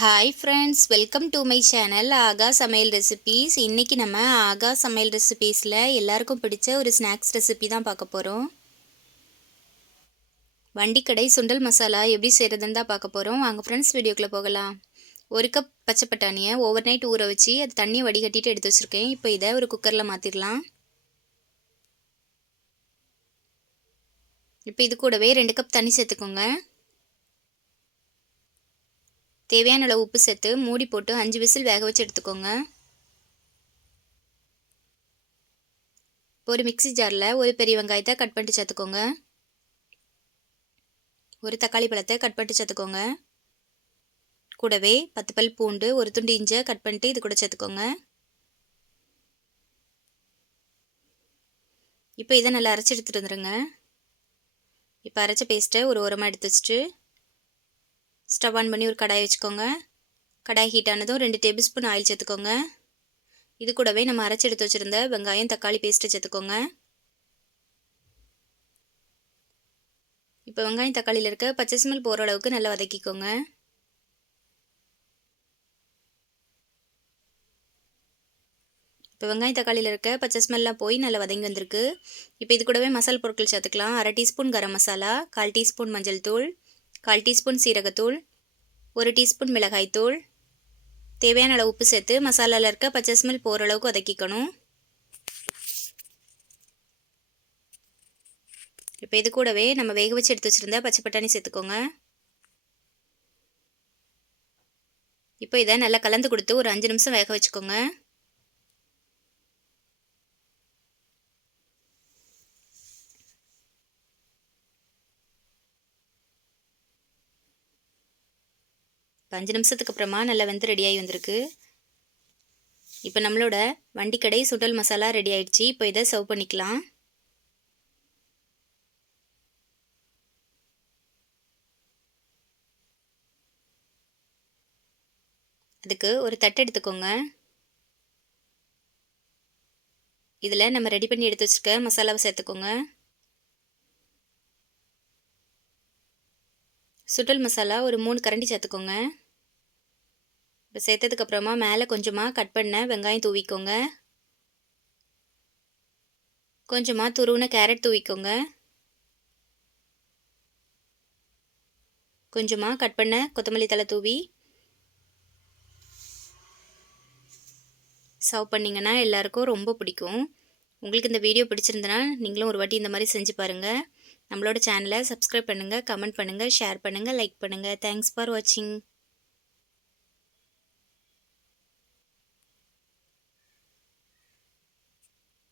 Hi friends, welcome to my channel ஆகா சமையல் recipes. இன்றைக்கி நம்ம ஆகா சமையல் ரெசிபீஸில் எல்லாருக்கும் பிடிச்ச ஒரு ஸ்நாக்ஸ் ரெசிபி தான் பார்க்க போகிறோம். வண்டிக்கடை சுண்டல் மசாலா எப்படி செய்கிறதுன்னு தான் பார்க்க போகிறோம். வாங்க ஃப்ரெண்ட்ஸ், வீடியோக்குள்ளே போகலாம். ஒரு கப் பச்சை பட்டாணியை ஓவர் நைட் ஊற வச்சு அது தண்ணியை வடிகட்டிட்டு எடுத்து வச்சுருக்கேன். இப்போ இதை ஒரு குக்கரில் மாற்றிடலாம். இப்போ இது கூடவே 2 கப் தண்ணி சேர்த்துக்கோங்க. தேவையான அளவு உப்பு சேர்த்து மூடி போட்டு 5 விசில் வேக வச்சு எடுத்துக்கோங்க. ஒரு மிக்ஸி ஜாரில் ஒரு பெரிய வெங்காயத்தை கட் பண்ணிட்டு சேர்த்துக்கோங்க. ஒரு தக்காளி பழத்தை கட் பண்ணிட்டு சேர்த்துக்கோங்க. கூடவே 10 பல் பூண்டு, ஒரு துண்டு இஞ்சி கட் பண்ணிட்டு இது கூட சேர்த்துக்கோங்க. இப்போ இதை நல்லா அரைச்சி எடுத்துகிட்டு வந்துடுங்க. இப்போ அரைச்ச பேஸ்ட்டை ஒரு ஓரமாக எடுத்து வச்சுட்டு ஸ்டவ் ஆன் பண்ணி ஒரு கடாய் வச்சுக்கோங்க. கடாய் ஹீட் ஆனதும் 2 டேபிள் ஸ்பூன் ஆயில் சேர்த்துக்கோங்க. இது கூடவே நம்ம அரைச்சி எடுத்து வச்சுருந்த வெங்காயம் தக்காளி பேஸ்ட்டை சேர்த்துக்கோங்க. இப்போ வெங்காயம் தக்காளியில் இருக்க பச்சை ஸ்மெல் போகிற அளவுக்கு நல்லா வதக்கிக்கோங்க. இப்போ வெங்காயம் தக்காளியில் இருக்க பச்சை ஸ்மெல்லாம் போய் நல்லா வதங்கி வந்திருக்கு. இப்போ இது கூடவே மசாலா பொருட்கள் சேர்த்துக்கலாம். 1/2 டீஸ்பூன் கரம் மசாலா, 1/4 டீஸ்பூன் மஞ்சள் தூள், 1/4 டீஸ்பூன் சீரகத்தூள், 1 டீஸ்பூன் மிளகாய் தூள், தேவையான அளவு உப்பு சேர்த்து மசாலாவில் இருக்க பச்சை ஸ்மெல் போகிற அளவுக்கு வதக்கிக்கணும். இப்போ இது கூடவே நம்ம வேக வச்சு எடுத்து வச்சுருந்த பச்சை பட்டாணி சேர்த்துக்கோங்க. இப்போ இதை நல்லா கலந்து கொடுத்து ஒரு 5 நிமிஷம் வேக வச்சுக்கோங்க. இப்போ 5 நிமிஷத்துக்கு அப்புறமா நல்லா வெந்து ரெடியாகி வந்திருக்கு. இப்போ நம்மளோட வண்டிக்கடை சுண்டல் மசாலா ரெடி ஆயிடுச்சு. இப்போ இதை சர்வ் பண்ணிக்கலாம். அதுக்கு ஒரு தட்டு எடுத்துக்கோங்க. இதில் நம்ம ரெடி பண்ணி எடுத்து வச்சுருக்க மசாலாவை சேர்த்துக்கோங்க. சுண்டல் மசாலா ஒரு 3 கரண்டி சேர்த்துக்கோங்க. இப்போ சேர்த்ததுக்கப்புறமா மேலே கொஞ்சமாக கட் பண்ண வெங்காயம் தூவிக்கோங்க. கொஞ்சமாக துருவின கேரட் தூவிக்கோங்க. கொஞ்சமாக கட் பண்ண கொத்தமல்லி தழை தூவி சர்வ் பண்ணிங்கன்னா எல்லாருக்கும் ரொம்ப பிடிக்கும். உங்களுக்கு இந்த வீடியோ பிடிச்சிருந்தனா நீங்களும் ஒரு வாட்டி இந்த மாதிரி செஞ்சு பாருங்கள். நம்மளோட சேனலை சப்ஸ்கிரைப் பண்ணுங்கள், கமெண்ட் பண்ணுங்கள், ஷேர் பண்ணுங்கள், லைக் பண்ணுங்கள். தேங்க்ஸ் ஃபார் வாட்சிங்.